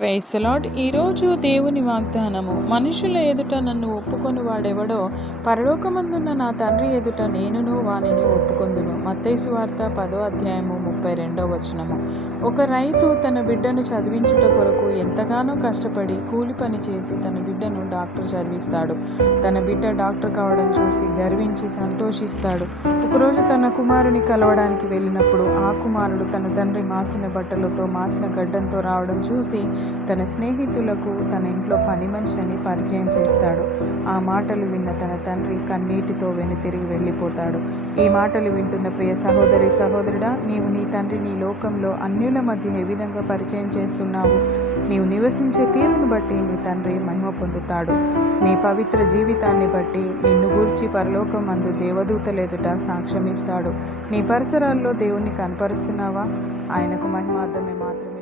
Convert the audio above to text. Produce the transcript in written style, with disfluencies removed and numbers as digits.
Praise the lord. ఈరోజు దేవుని వాగ్దానము, మనుషుల ఎదుట నన్ను ఒప్పుకొని వాడెవడో పరలోకమందున్న నా తండ్రి ఎదుట నేనును వానిని ఒప్పుకొందును. మత్తయి సువార్త 10వ అధ్యాయము 32వ వచనము. ఒక రైతు తన బిడ్డను చదివించుట కొరకు ఎంతగానో కష్టపడి కూలి పని చేసి తన బిడ్డను డాక్టర్ చదివిస్తాడు. తన బిడ్డ డాక్టర్ కావడం చూసి గర్వించి సంతోషిస్తాడు. ఒకరోజు తన కుమారుని కలవడానికి వెళ్ళినప్పుడు ఆ కుమారుడు తన తండ్రి మాసిన బట్టలతో మాసిన గడ్డంతో రావడం చూసి తన స్నేహితులకు తన ఇంట్లో పని మనిషి అని పరిచయం చేస్తాడు. ఆ మాటలు విన్న తన తండ్రి కన్నీటితో వెనుతిరిగి వెళ్ళిపోతాడు. ఈ మాటలు వింటున్న ప్రియ సహోదరి సహోదరుడా, నీవు నీ తండ్రిని ఈ లోకంలో అన్యుల మధ్య ఏ విధంగా పరిచయం చేస్తున్నావు? నీవు నివసించే తీరును బట్టి నీ తండ్రి మహిమ పొందుతాడు. నీ పవిత్ర జీవితాన్ని బట్టి నిన్ను గూర్చి పరలోకం అందు దేవదూతల ఎదుట సాక్ష్యమిస్తాడు. నీ పరిసరాల్లో దేవుణ్ణి కనపరుస్తున్నావా? ఆయనకు మహిమార్థమే మాత్రమే